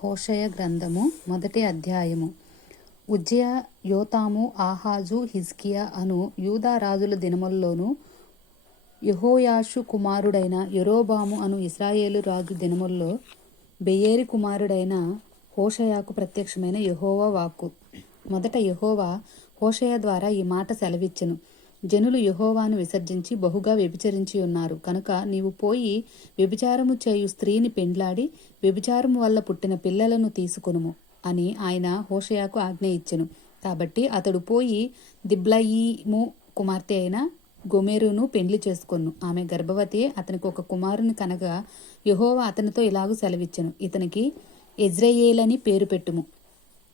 హోషేయ గ్రంథము 1వ అధ్యాయము. ఉజ్జియ, యోతాము, ఆహాజు, హిజ్కియా అను యూదా రాజుల దినముల్లోనూ, యెహోయాషు కుమారుడైన యరొబాము అను ఇశ్రాయేలు రాజు దినముల్లో బెయేరి కుమారుడైన హోషేయకు ప్రత్యక్షమైన యెహోవా వాక్కు. మొదట యెహోవా హోషేయ ద్వారా ఈ మాట సెలవిచ్చెను. జనులు యెహోవాను విసర్జించి బహుగా వ్యభిచరించి ఉన్నారు కనుక నీవు పోయి వ్యభిచారము చేయు స్త్రీని పెండ్లాడి వ్యభిచారము వల్ల పుట్టిన పిల్లలను తీసుకొనుము అని ఆయన హోషేయకు ఆజ్ఞ ఇచ్చెను. కాబట్టి అతడు పోయి దిబ్లయీము కుమార్తె అయిన గోమెరును పెండ్లి చేసుకొను. ఆమె గర్భవతి. అతనికి ఒక కుమారుని కనగా యెహోవా అతనితో ఇలాగు సెలవిచ్చెను, ఇతనికి యెజ్రెయేలని పేరు పెట్టుము.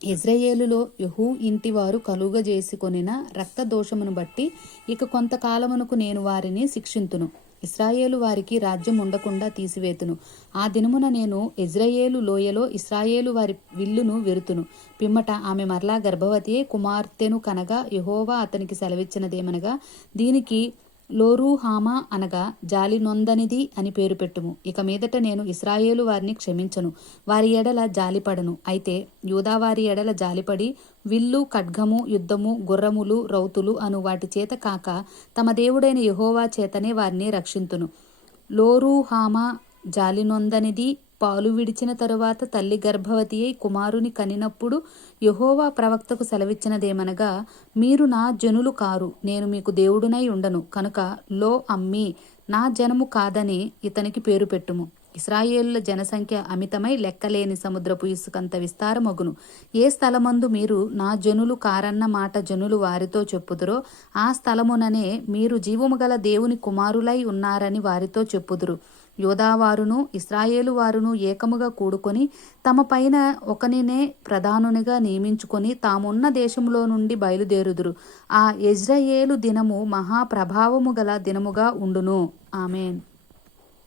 ఇశ్రాయేలులో యెహూ ఇంటి వారు కలుగజేసికొనిన రక్త దోషమును బట్టి ఇక కొంతకాలమునకు నేను వారిని శిక్షింతును. ఇశ్రాయేలు వారికి రాజ్యం ఉండకుండా తీసివేతును. ఆ దినమున నేను యెజ్రెయేలు లోయలో ఇశ్రాయేలు వారి విల్లును వెరుతును. పిమ్మట ఆమె మరలా గర్భవతి కుమార్తెను కనగా యెహోవా అతనికి సెలవిచ్చినదేమనగా, దీనికి లోరుహామా అనగా జాలి నొందనిది అని పేరు పెట్టుము. ఇక మీదట నేను ఇశ్రాయేలు వారిని క్షమించను, వారి ఎడల జాలిపడను. అయితే యూదా వారి ఎడల జాలిపడి విల్లు, ఖడ్గము, యుద్ధము, గుర్రములు, రౌతులు అను వాటి చేత కాక తమ దేవుడైన యెహోవా చేతనే వారిని రక్షింతును. లోరుహామా జాలి నొందనిది పాలు విడిచిన తరువాత తల్లి గర్భవతి అయి కుమారుని కనినప్పుడు యెహోవా ప్రవక్తకు సెలవిచ్చినదేమనగా, మీరు నా జనులు కారు, నేను మీకు దేవుడునై ఉండను కనుక లో అమ్మి నా జనము కాదని ఇతనికి పేరు పెట్టుము. ఇశ్రాయేలుల జనసంఖ్య అమితమై లెక్కలేని సముద్రపు ఇసుకంత విస్తారమగును. ఏ స్థలమందు మీరు నా జనులు కారన్న మాట జనులు వారితో చెప్పుదురో ఆ స్థలముననే మీరు జీవము గల దేవుని కుమారులై ఉన్నారని వారితో చెప్పుదురు. యూదావారును ఇశ్రాయేలు వారును ఏకముగా కూడుకొని తమ పైన ఒకనినే ప్రధానునిగా నియమించుకొని తామున్న దేశములో నుండి బయలుదేరుదురు. ఆ యెజ్రెయేలు దినము మహాప్రభావము గల దినముగా ఉండును. ఆమేన్.